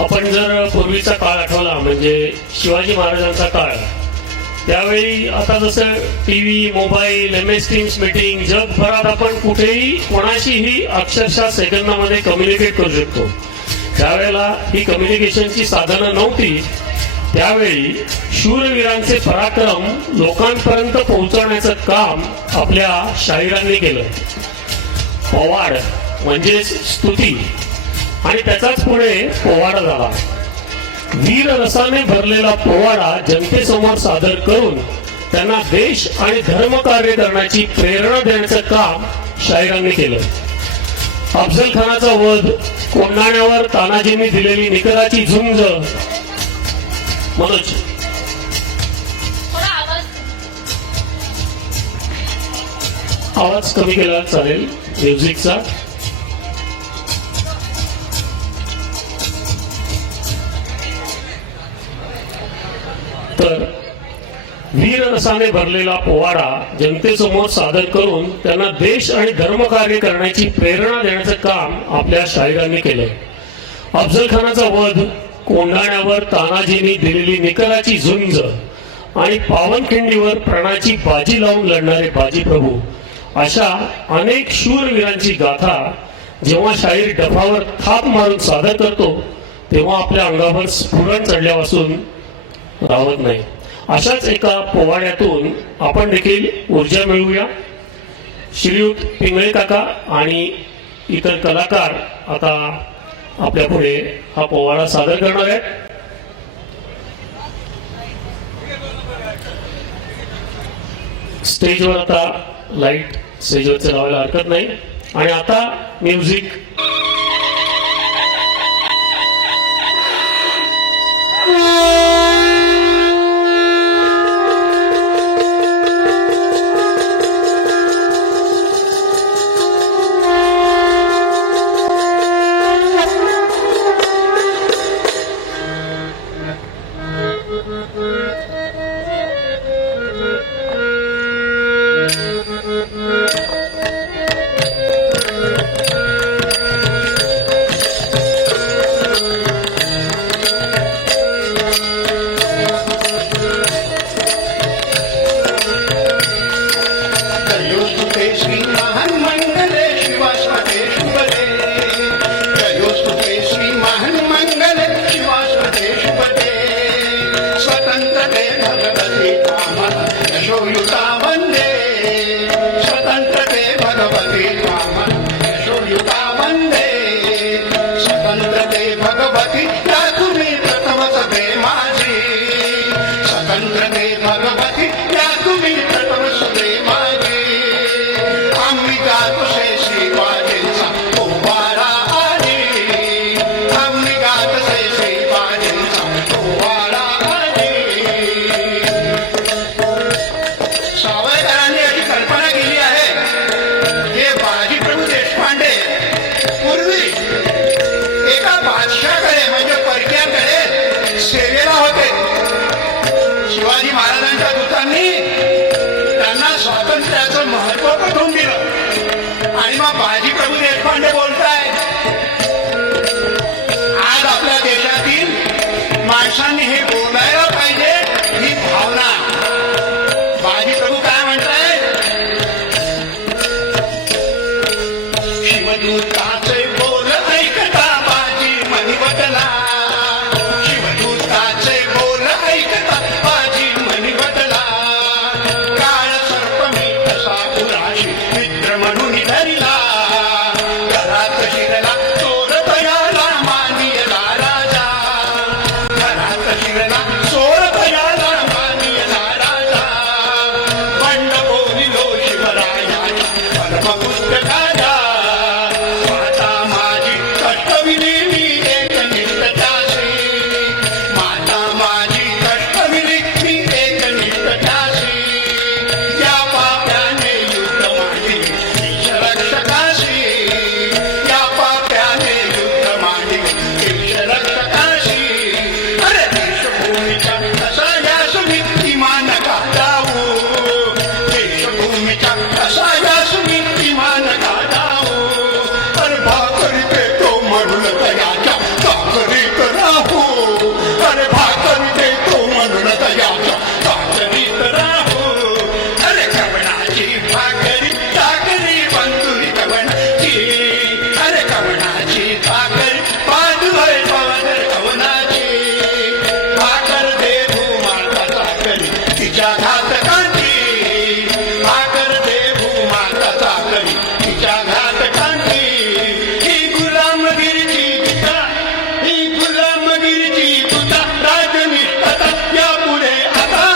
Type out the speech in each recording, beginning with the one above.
आपण जर पूर्वीचा काळ आठवला म्हणजे शिवाजी महाराजांचा काळ, त्यावेळी आता जसं TV, mobile, MS teams meeting, जगभरात आपण कुठेही कोणाशीही अक्षरशः सेकंदामध्ये कम्युनिकेट करू शकतो. त्यावेळेला ही कम्युनिकेशनची साधनं नव्हती. त्यावेळी शूरवीरांचे पराक्रम लोकांपर्यंत पोहोचवण्याचं काम आपल्या शाहिरांनी केलं. पोवाड म्हणजे स्तुती आणि त्याचाच पुढे पोवाडा झाला. वीर रसाने भरलेला पोवाडा जनतेसमोर सादर करून त्यांना देश आणि धर्म कार्य करण्याची प्रेरणा देण्याचं काम शाहिरांनी केलं. अफजल खानाचा वध, कोंढाण्यावर तानाजींनी दिलेली निकराची झुंज. मनोज आवाज कमी केला चालेल म्युझिकचा. तर वीर रसाने भरलेला पोवाडा जनतेसमोर सादर करून त्यांना देश आणि धर्म कार्य करण्याची प्रेरणा देण्याचं काम आपल्या शाहिरांनी केलं. अफजल खानाचा वध, कोंढाण्यावर तानाजींनी दिलेली निकराची झुंज आणि पावनखिंडीवर प्राणाची बाजी लावून लढणारे बाजीप्रभू, अशा अनेक शूरवीरांची गाथा जेव्हा शाहीर डफावर थाप मारून सादर करतो तेव्हा आपल्या अंगावर स्फुरण चढल्यापासून राहत नाही. अशाच एका पोवाड्यातून आपण देखील ऊर्जा मिळवूया. श्रीयुत पिंगळे काका आणि इतर कलाकार आता आपल्या पुढे हा पोवाडा सादर करणार आहेत. स्टेजवर आता लाईट स्टेजवरचे लावायला हरकत नाही. आणि आता म्युझिक. शिवाजी महाराजांच्या दूतांनी त्यांना स्वातंत्र्याचं महत्व पटवून दिलं. आणि मग बाजीप्रभू देशपांडे बोलताय, आज आपल्या देशातील माणसांनी हे बोलायला पाहिजे ही भावना. बाजीप्रभू काय म्हणताय, शिवदूताचे बोल ऐकता बाजी मनिवटला. शिरला वैरीची तुझा राजनिष्ठता यापुढे आता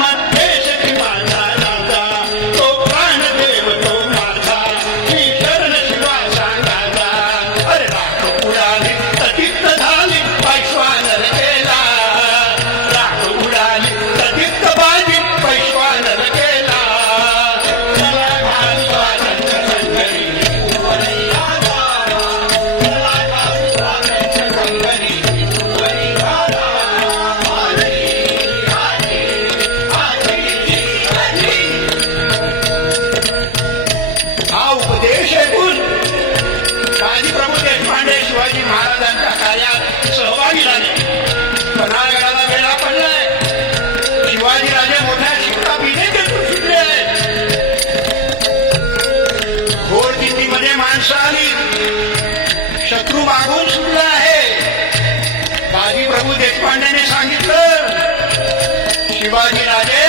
मध्येश माझा राजा तो प्राणदेव तो माझा ही शरण शिवा सांगाजा अरे राख उडाली तटित झाली पैश्वानर केला राख उडाली तटित बाजी पैश्वानर केला चला घाल स्वातंत्र्य संघरी वरी राजा चला घाल स्वातंत्र्य संघरी वरी राजा हा उपदेश ऐकून बाजी प्रभू देशपांडे शिवाजी महाराजांच्या कार्यात सहभागी झाले पन्हाळगडाला वेळा पडलाय शिवाजीराजे मोठ्या शिक्का विजेतेतून सुटले आहेत घोर कितीमध्ये माणसं आली शत्रू मागून सुटला आहे बाजी प्रभू देशपांडेने सांगितलं शिवाजीराजे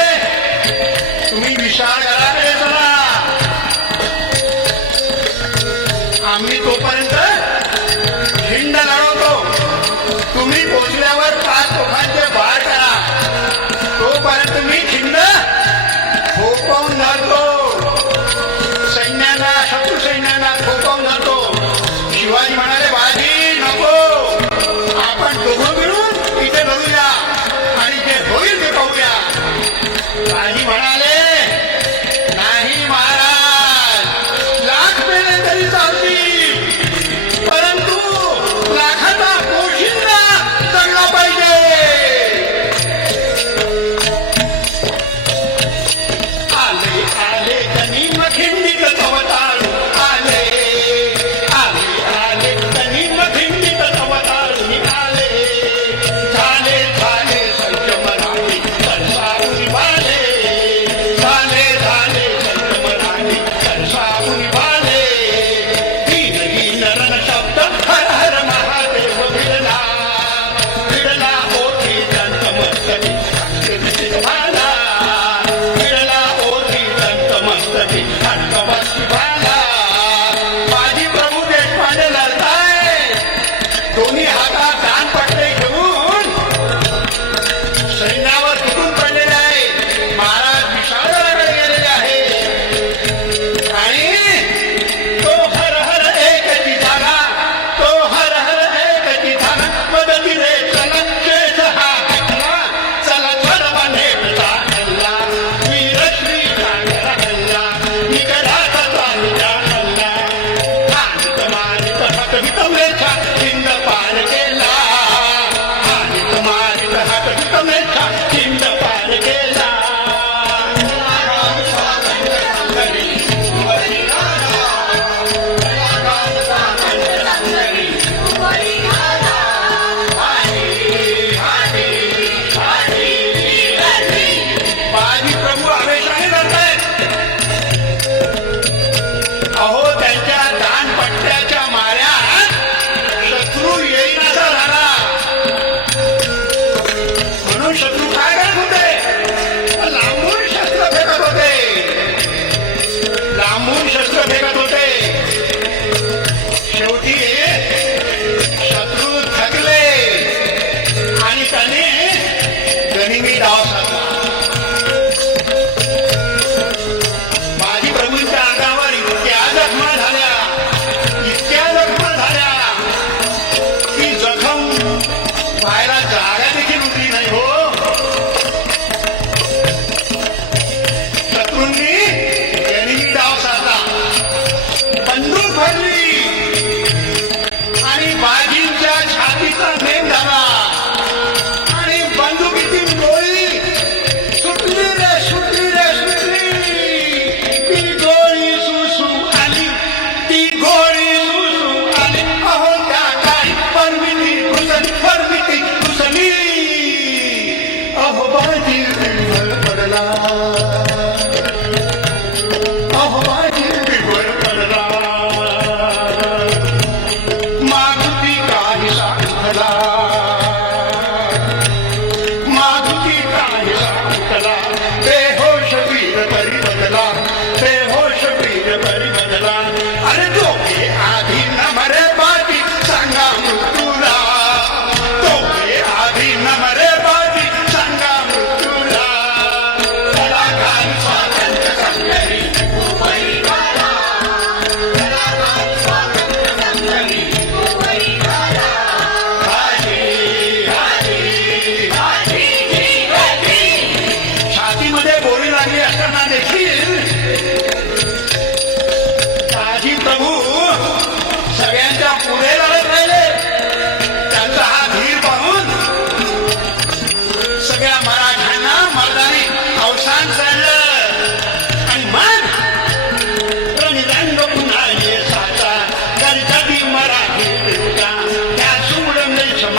तुम्ही विशाळगडाकडे चला आम्ही तोपर्यंत खिंड लढवतो तुम्ही पोचल्यावर 5 तोफांचे बार करा तोपर्यंत मी खिंड थोपवून धरतो सैन्यांना शत्रू सैन्यांना थोपवून धरतो शिवाजी म्हणाले बाजी नको आपण दोघं मिळून इथे धरूया आणि जे होईल ते पाहूया बाजी म्हणाले नाही महाराज लाख मेले तरी चालतील परंतु लाखाचा पोशिंदा जगला पाहिजे आले आले तनी मखिंडीत अवतारू आले आले आले तनी मखिंडीत अवतारू आले झाले झाले संत मराठी तरसावून वाले झाले झाले संत मराठी तरसावून वाले दीन दीन रण शब्द हर हर महादेव भिडला भिडला ओठी दंत मस्तकी सांस्कृतिक भाला भिडला ओठी दंत मस्तकी हटकवस्ती भाला बाजी प्रभू देशपांडे लढताय दोन्ही हातात दानपट्टे घेऊन सैन्यावर तुटून पडलेले आहे महाराज विशाळगडाकडे गेलेले आहे आणि तो हर हर एकची जागा तो हर हर एकची जागा मदतीने चला शेष हा हल्ला चला सर्व नेमचा हल्ला वीरश्री चांगला हल्ला निकराचा चांगला हल्ला हानित मानित हटवितमेचा हिंद पार केला हानित मानित हटवितमेचा हिंद पार केला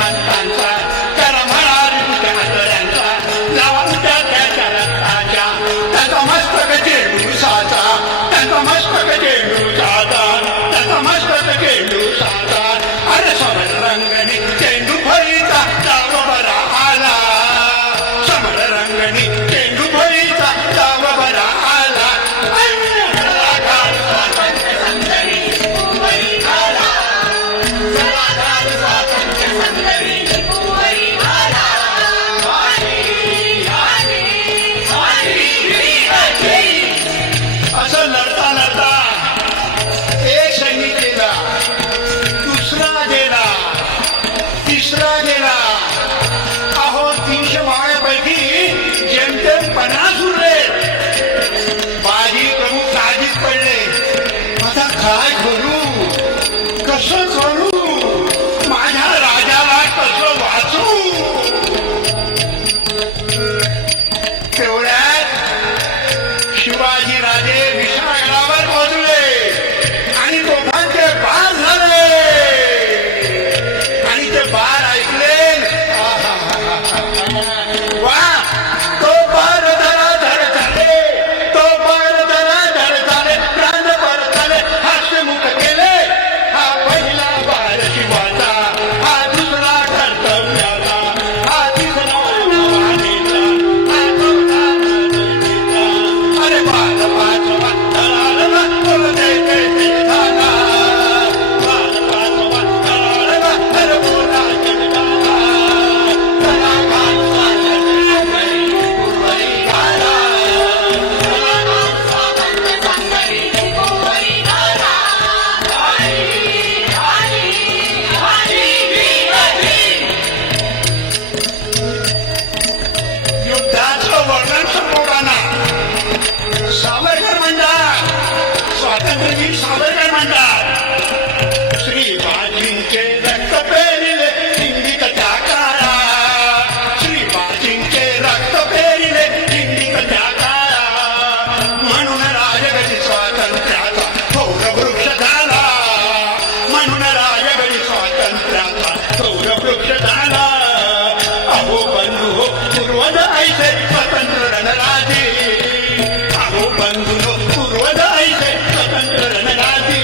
श्रीमंतांचा त्याला म्हणा ऋतूच्या हातऱ्यांचा लावा उद्या त्याच्या रक्ताच्या त्याचा मस्तक चेंडूसाचा त्याचा मस्तक चेंडूसाचा त्याचा मस्तक चेंडूसाचा अरे समर रंगणी चेंडू फळीचा डाव बरा आला समर रंगणी चेंडू फळीचा डाव बरा आला असं लढता लढता एक सैनिक गेला दुसरा गेला तिसरा गेला अहो 300 माळ्यापैकी जेमतेम 50 उरले बाजी प्रमुख काळजीत पडले आता काय करू कसं करू माझ्या राजाला कसं वाचू तेवढ्यात शिवाजी राजे विशाळगडावर पोहोचले आणि तोफांचे बार झाले आणि ते बार ऐकले वा तो बार धर झाले तो बार धर झाले प्राण परताले हास्यमुख केले हा पहिला बार शिवाचा हा दुसरा कर्तव्याचा हा तिसरा वाणीचा हा चौथा मर्यादेचा. अरे बाल पाचवा तळाला बोलते कैसे झाला बाल पाचवा तळाला अरे बोला जगदाला चला घाल स्वातंत्र्य संग्रामी घाला चला घाल स्वातंत्र्य संग्रामी घाला युद्धाचं वर्णन संपवताना सावरकर म्हणतात स्वातंत्र्यवीर सावरकर म्हणतात श्रीबाजींचे रक्त पेरिले हिंदीत त्या काळा श्रीबाजींचे रक्त पेरिले हिंदीत त्या काळा म्हणून राजगडी स्वातंत्र्याचा थोर वृक्ष झाला म्हणून राजगडी स्वातंत्र्याचा थोर वृक्ष झाला अहो बंधू हो पूर्वज ऐसे स्वतंत्र रणराजे अहो बंधू पूर्वज ऐसे स्वतंत्र रणराजे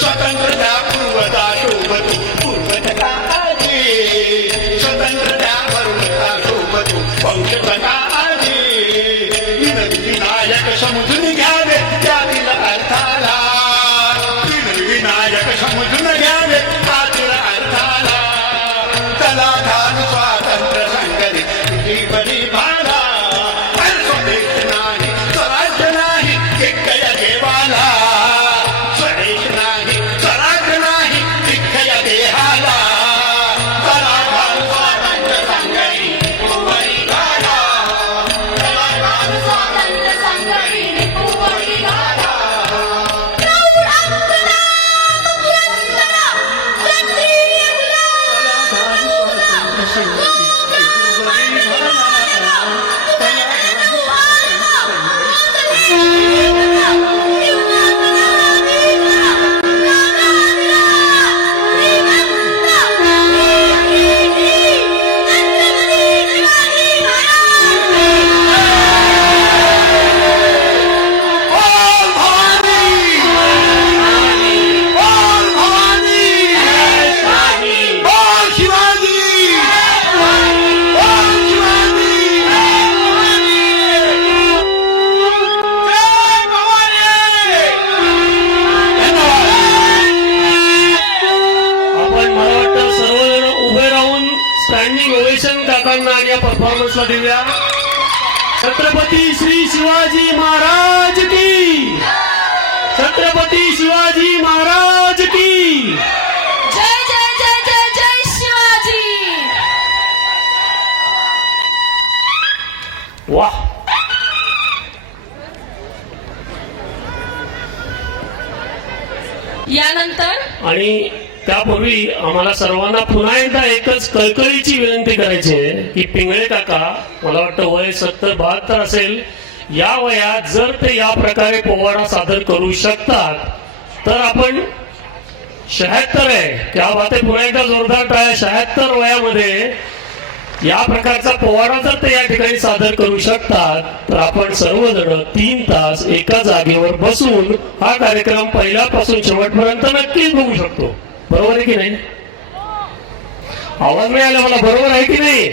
स्वतंत्र त्या पूर्वता शोभतो पूर्वजता आजे स्वतंत्र त्या पूर्वता शोभतो वंशता आजे विनायक समजून घ्यावे त्यातील अर्थाला विनायक समजून घ्यावे त्यातील अर्थाला चला घाल स्वातंत्र्य संग्रामी तुझी बरी भाला स्वदेश नाही स्वराज्य नाही विठ्ठल देवाला स्वदेश नाही स्वराज्य नाही विठ्ठल देहाला चला घाल स्वातंत्र्य संग्रामी तू बरी भाला चला घाल स्वातंत्र्य संग्रामी तू बरी भाला परफॉर्मन्सला देऊया छत्रपती श्री शिवाजी महाराज की छत्रपती शिवाजी महाराज की जय जय जय जय जय शिवाजी. वाह यानंतर आणि त्यापूर्वी आम्हाला सर्वांना पुन्हा एकदा एकच कळकळीची विनंती करायची आहे की पिंगळे काका मला वाटतं वय 70-72 असेल या वयात जर ते या प्रकारे पोवाडा सादर करू शकतात तर आपण 76 आहे. त्या बाते पुन्हा एकदा जोरदार टाळ्या. 76 वयामध्ये या प्रकारचा पोवाडा जर ते या ठिकाणी सादर करू शकतात तर आपण सर्वजण 3 तास एका जागेवर बसून हा कार्यक्रम पहिल्यापासून शेवटपर्यंत नक्कीच बघू शकतो. बरोबर आहे की नाही? आवाज नाही आला मला. बरोबर आहे की नाही?